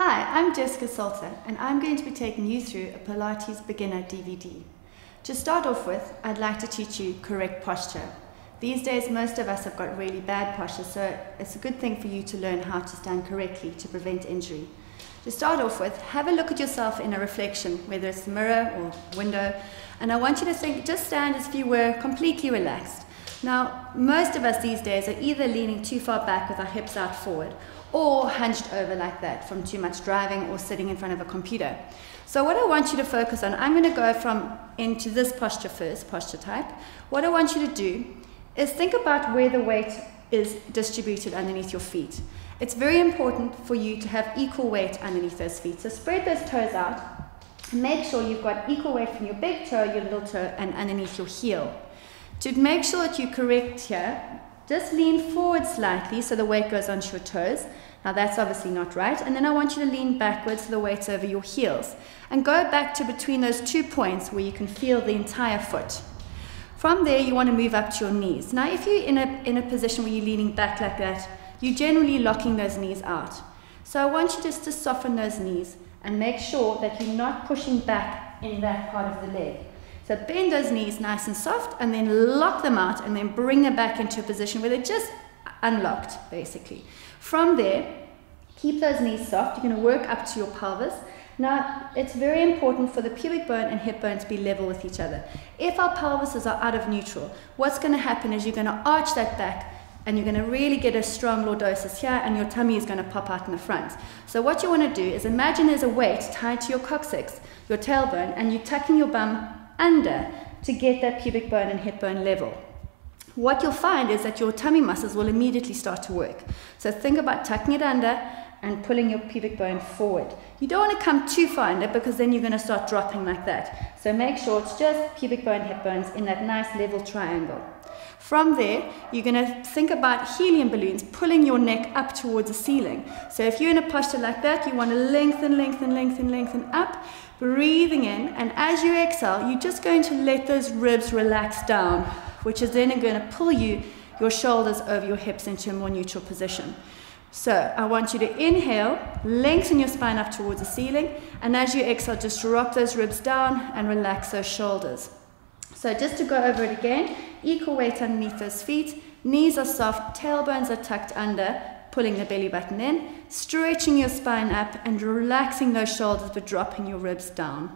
Hi, I'm Jessica Salter and I'm going to be taking you through a Pilates beginner DVD. To start off with, I'd like to teach you correct posture. These days most of us have got really bad posture, so it's a good thing for you to learn how to stand correctly to prevent injury. To start off with, have a look at yourself in a reflection, whether it's the mirror or window, and I want you to think, just stand as if you were completely relaxed. Now, most of us these days are either leaning too far back with our hips out forward or hunched over like that from too much driving or sitting in front of a computer. So what I want you to focus on, I'm going to go into this posture first, posture type. What I want you to do is think about where the weight is distributed underneath your feet. It's very important for you to have equal weight underneath those feet. So spread those toes out. Make sure you've got equal weight from your big toe, your little toe, and underneath your heel. To make sure that you're correct here, just lean forward slightly so the weight goes onto your toes. Now that's obviously not right. And then I want you to lean backwards so the weight's over your heels. And go back to between those 2 points where you can feel the entire foot. From there, you want to move up to your knees. Now if you're in a position where you're leaning back like that, you're generally locking those knees out. So I want you just to soften those knees and make sure that you're not pushing back in that part of the leg. So bend those knees nice and soft and then lock them out and then bring them back into a position where they're just unlocked, basically. From there, keep those knees soft. You're going to work up to your pelvis. Now, it's very important for the pubic bone and hip bone to be level with each other. If our pelvises are out of neutral, what's going to happen is you're going to arch that back and you're going to really get a strong lordosis here and your tummy is going to pop out in the front. So what you want to do is imagine there's a weight tied to your coccyx, your tailbone, and you're tucking your bum under to get that pubic bone and hip bone level. What you'll find is that your tummy muscles will immediately start to work. So think about tucking it under and pulling your pubic bone forward. You don't want to come too far under because then you're going to start dropping like that. So make sure it's just pubic bone, hip bones in that nice level triangle. From there, you're going to think about helium balloons pulling your neck up towards the ceiling. So if you're in a posture like that, you want to lengthen, lengthen, lengthen, lengthen up, breathing in, and as you exhale, you're just going to let those ribs relax down, which is then going to pull your shoulders over your hips into a more neutral position. So I want you to inhale, lengthen your spine up towards the ceiling, and as you exhale, just rock those ribs down and relax those shoulders. So just to go over it again, equal weight underneath those feet, knees are soft, tailbones are tucked under, pulling the belly button in, stretching your spine up and relaxing those shoulders but dropping your ribs down.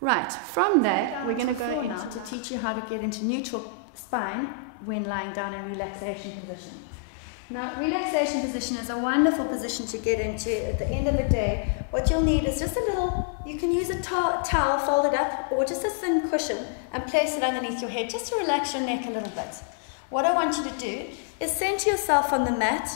Right, from there, we're going to go now to teach you how to get into neutral spine when lying down in relaxation position. Now, relaxation position is a wonderful position to get into at the end of the day. What you'll need is just a little, you can use a towel, fold it up, or just a thin cushion and place it underneath your head just to relax your neck a little bit. What I want you to do is center yourself on the mat,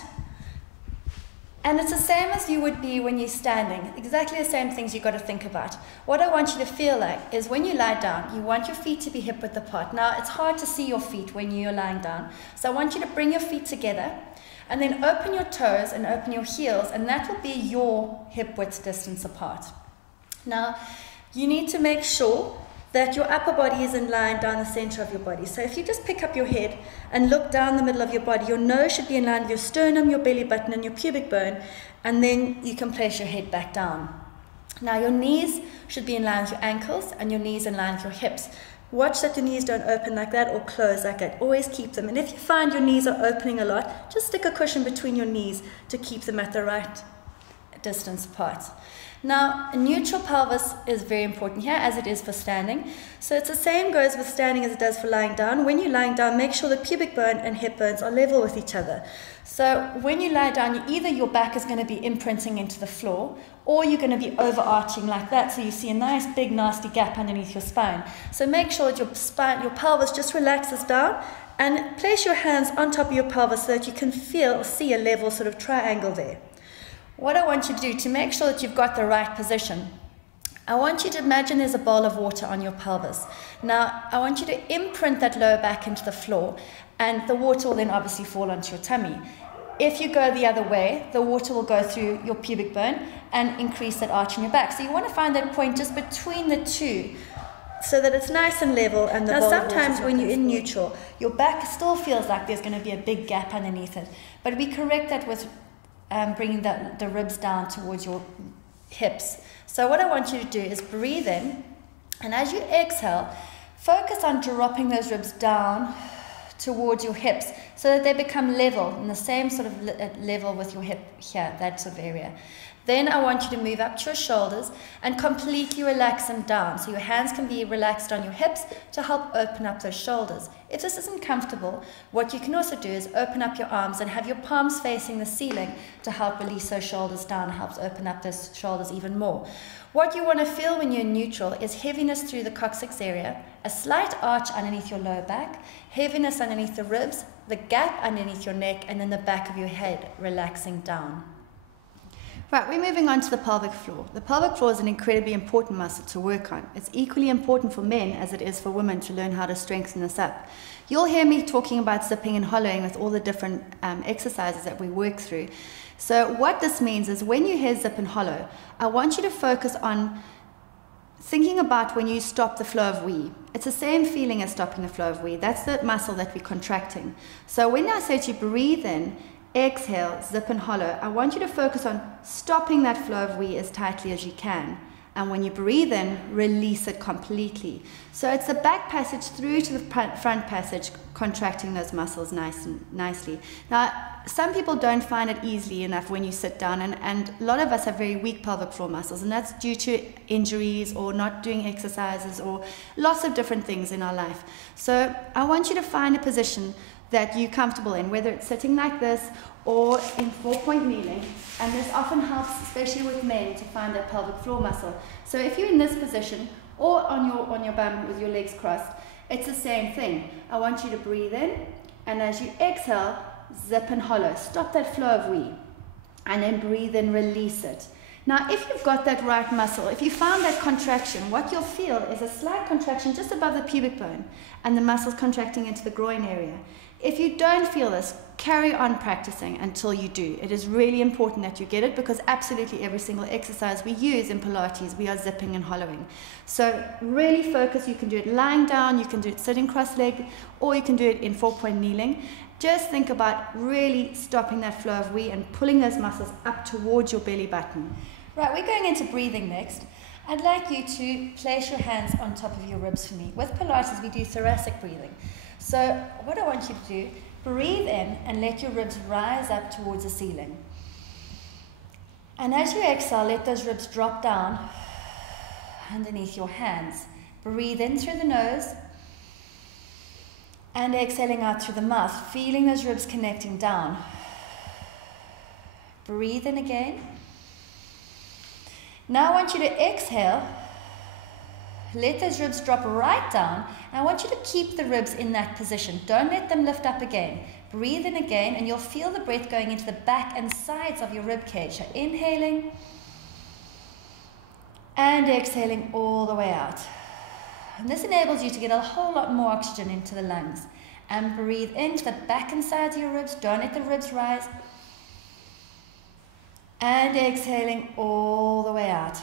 and it's the same as you would be when you're standing. Exactly the same things you've got to think about. What I want you to feel like is when you lie down, you want your feet to be hip width apart. Now, it's hard to see your feet when you're lying down, so I want you to bring your feet together and then open your toes and open your heels, and that will be your hip width distance apart. Now, you need to make sure that your upper body is in line down the center of your body. So if you just pick up your head and look down the middle of your body, your nose should be in line with your sternum, your belly button, and your pubic bone, and then you can place your head back down. Now, your knees should be in line with your ankles, and your knees in line with your hips. Watch that your knees don't open like that or close like that. Always keep them. And if you find your knees are opening a lot, just stick a cushion between your knees to keep them at the right distance apart. Now, a neutral pelvis is very important here, as it is for standing. So it's the same goes with standing as it does for lying down. When you're lying down, make sure the pubic bone and hip bones are level with each other. So when you lie down, either your back is going to be imprinting into the floor, or you're going to be overarching like that, so you see a nice big nasty gap underneath your spine. So make sure that your pelvis just relaxes down, and place your hands on top of your pelvis so that you can see a level sort of triangle there. What I want you to do to make sure that you've got the right position, I want you to imagine there's a bowl of water on your pelvis. Now, I want you to imprint that lower back into the floor, and the water will then obviously fall onto your tummy. If you go the other way, the water will go through your pubic bone and increase that arch in your back. So you want to find that point just between the two so that it's nice and level. And now sometimes when you're in neutral, your back still feels like there's going to be a big gap underneath it. But we correct that with bringing the ribs down towards your hips. So what I want you to do is breathe in, and as you exhale, focus on dropping those ribs down towards your hips so that they become level, in the same sort of level with your hip here, that sort of area. Then I want you to move up to your shoulders and completely relax them down. So your hands can be relaxed on your hips to help open up those shoulders. If this isn't comfortable, what you can also do is open up your arms and have your palms facing the ceiling to help release those shoulders down, helps open up those shoulders even more. What you want to feel when you're in neutral is heaviness through the coccyx area, a slight arch underneath your lower back, heaviness underneath the ribs, the gap underneath your neck, and then the back of your head relaxing down. Right, we're moving on to the pelvic floor. The pelvic floor is an incredibly important muscle to work on. It's equally important for men as it is for women to learn how to strengthen this up. You'll hear me talking about zipping and hollowing with all the different exercises that we work through. So what this means is when you hear zip and hollow, I want you to focus on thinking about when you stop the flow of wee. It's the same feeling as stopping the flow of wee. That's the muscle that we're contracting. So when I say to you breathe in, exhale, zip and hollow, I want you to focus on stopping that flow of wee as tightly as you can. And when you breathe in, release it completely. So it's the back passage through to the front passage, contracting those muscles nicely. Now, some people don't find it easily enough when you sit down, and a lot of us have very weak pelvic floor muscles, and that's due to injuries or not doing exercises or lots of different things in our life. So I want you to find a position that you're comfortable in, whether it's sitting like this or in 4-point kneeling, and this often helps, especially with men, to find that pelvic floor muscle. So if you're in this position or on your bum with your legs crossed, it's the same thing. I want you to breathe in, and as you exhale, zip and hollow. Stop that flow of wee, and then breathe in, release it. Now, if you've got that right muscle, if you found that contraction, what you'll feel is a slight contraction just above the pubic bone, and the muscles contracting into the groin area. If you don't feel this, carry on practicing until you do. It is really important that you get it, because absolutely every single exercise we use in Pilates, we are zipping and hollowing. So really focus. You can do it lying down, you can do it sitting cross-legged, or you can do it in 4-point kneeling. Just think about really stopping that flow of wee and pulling those muscles up towards your belly button. Right, we're going into breathing next. I'd like you to place your hands on top of your ribs for me. With Pilates, we do thoracic breathing. So what I want you to do, breathe in and let your ribs rise up towards the ceiling. And as you exhale, let those ribs drop down underneath your hands. Breathe in through the nose and exhaling out through the mouth, feeling those ribs connecting down. Breathe in again. Now I want you to exhale. Let those ribs drop right down. And I want you to keep the ribs in that position. Don't let them lift up again. Breathe in again, and you'll feel the breath going into the back and sides of your rib cage. So inhaling and exhaling all the way out. And this enables you to get a whole lot more oxygen into the lungs. And breathe into the back and sides of your ribs. Don't let the ribs rise. And exhaling all the way out,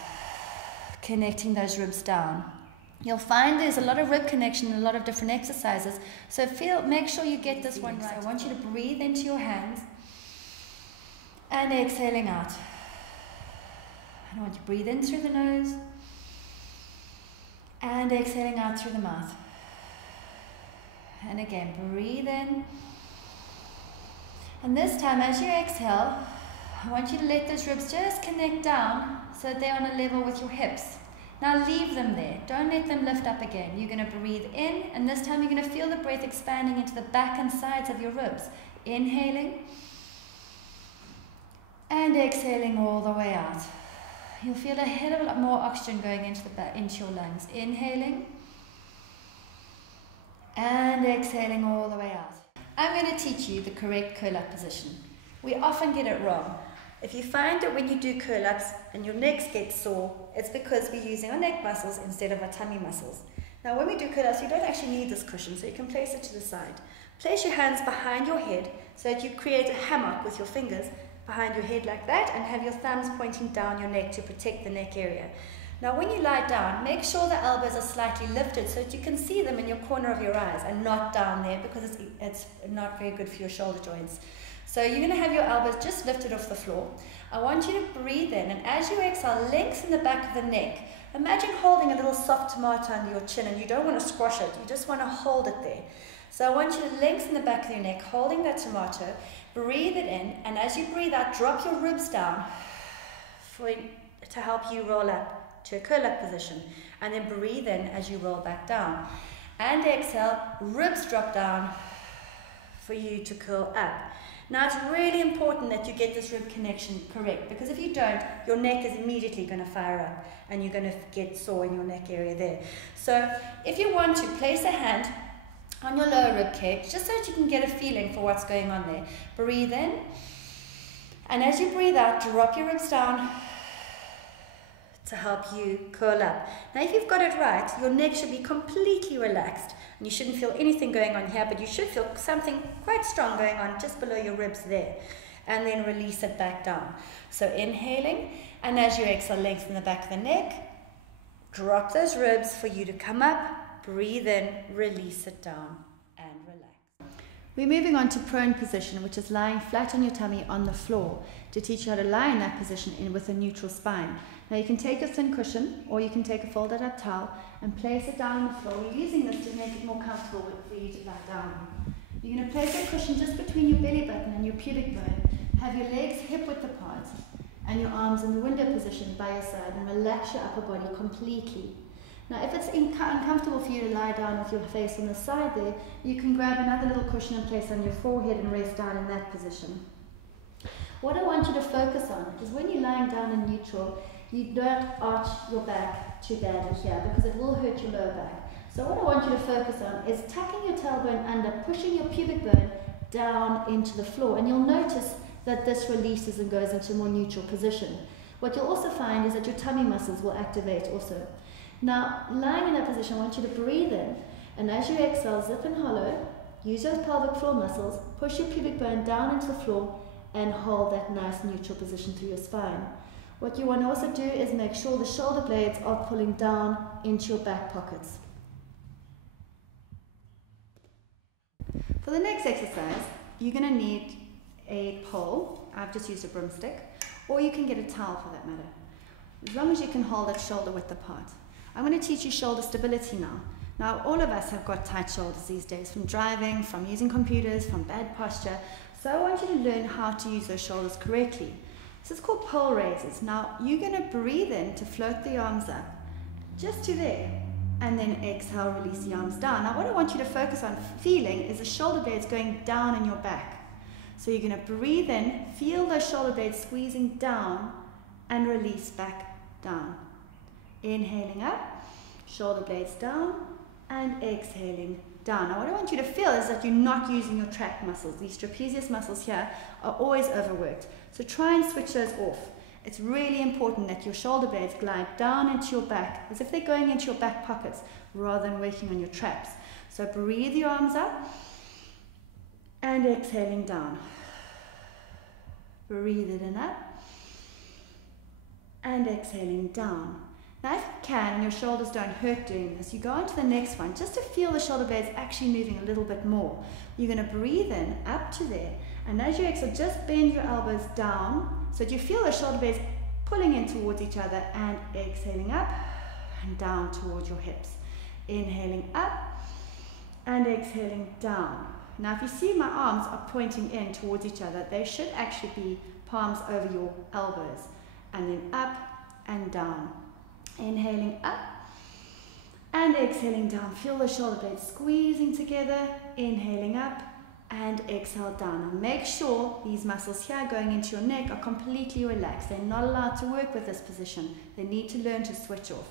connecting those ribs down. You'll find there's a lot of rib connection in a lot of different exercises, so make sure you get this one right. I want you to breathe into your hands and exhaling out. And I want you to breathe in through the nose and exhaling out through the mouth. And again, breathe in. And this time, as you exhale, I want you to let those ribs just connect down so that they're on a level with your hips. Now leave them there. Don't let them lift up again. You're going to breathe in, and this time you're going to feel the breath expanding into the back and sides of your ribs. Inhaling and exhaling all the way out. You'll feel a hell of a lot more oxygen going into your lungs. Inhaling and exhaling all the way out. I'm going to teach you the correct curl-up position. We often get it wrong. If you find that when you do curl-ups and your necks get sore, it's because we're using our neck muscles instead of our tummy muscles. Now when we do curl-ups, you don't actually need this cushion, so you can place it to the side. Place your hands behind your head so that you create a hammock with your fingers behind your head like that, and have your thumbs pointing down your neck to protect the neck area. Now when you lie down, make sure the elbows are slightly lifted so that you can see them in your corner of your eyes and not down there, because it's not very good for your shoulder joints. So you're going to have your elbows just lifted off the floor. I want you to breathe in, and as you exhale, lengthen the back of the neck. Imagine holding a little soft tomato under your chin, and you don't want to squash it, you just want to hold it there. So I want you to lengthen the back of your neck, holding that tomato, breathe it in, and as you breathe out, drop your ribs down to help you roll up to a curl-up position, and then breathe in as you roll back down. And exhale, ribs drop down for you to curl up. Now it's really important that you get this rib connection correct, because if you don't, your neck is immediately going to fire up and you're going to get sore in your neck area there. So if you want to, place a hand on your lower rib cage just so that you can get a feeling for what's going on there. Breathe in, and as you breathe out, drop your ribs down to help you curl up. Now if you've got it right, your neck should be completely relaxed and you shouldn't feel anything going on here, but you should feel something quite strong going on just below your ribs there, and then release it back down. So inhaling, and as you exhale, lengthen the back of the neck, drop those ribs for you to come up, breathe in, release it down, and relax. We're moving on to prone position, which is lying flat on your tummy on the floor, to teach you how to lie in that position with a neutral spine. Now you can take a thin cushion, or you can take a folded up towel and place it down on the floor. We're using this to make it more comfortable for you to lie down. You're going to place that cushion just between your belly button and your pubic bone. Have your legs hip width apart and your arms in the window position by your side, and relax your upper body completely. Now if it's uncomfortable for you to lie down with your face on the side there, you can grab another little cushion and place on your forehead and rest down in that position. What I want you to focus on is when you're lying down in neutral, you don't arch your back too badly here, because it will hurt your lower back. So what I want you to focus on is tucking your tailbone under, pushing your pubic bone down into the floor, and you'll notice that this releases and goes into a more neutral position. What you'll also find is that your tummy muscles will activate also. Now, lying in that position, I want you to breathe in, and as you exhale, zip and hollow, use your pelvic floor muscles, push your pubic bone down into the floor, and hold that nice neutral position through your spine. What you want to also do is make sure the shoulder blades are pulling down into your back pockets. For the next exercise, you're going to need a pole. I've just used a broomstick, or you can get a towel for that matter, as long as you can hold that shoulder width apart. I'm going to teach you shoulder stability now. Now, all of us have got tight shoulders these days, from driving, from using computers, from bad posture. So I want you to learn how to use those shoulders correctly. This is called pole raises. Now, you're going to breathe in to float the arms up, just to there, and then exhale, release the arms down. Now, what I want you to focus on feeling is the shoulder blades going down in your back. So you're going to breathe in, feel those shoulder blades squeezing down, and release back down. Inhaling up, shoulder blades down, and exhaling down. Now what I want you to feel is that you're not using your track muscles. These trapezius muscles here are always overworked. So try and switch those off. It's really important that your shoulder blades glide down into your back, as if they're going into your back pockets, rather than working on your traps. So breathe your arms up, and exhaling down. Breathe it in up, and exhaling down. Now if you can, and your shoulders don't hurt doing this, you go on to the next one, just to feel the shoulder blades actually moving a little bit more. You're going to breathe in up to there, and as you exhale, just bend your elbows down, so that you feel the shoulder blades pulling in towards each other, and exhaling up and down towards your hips. Inhaling up, and exhaling down. Now if you see my arms are pointing in towards each other, they should actually be palms over your elbows, and then up and down. Inhaling up and exhaling down. Feel the shoulder blades squeezing together. Inhaling up and exhale down. And make sure these muscles here going into your neck are completely relaxed. They're not allowed to work with this position. They need to learn to switch off.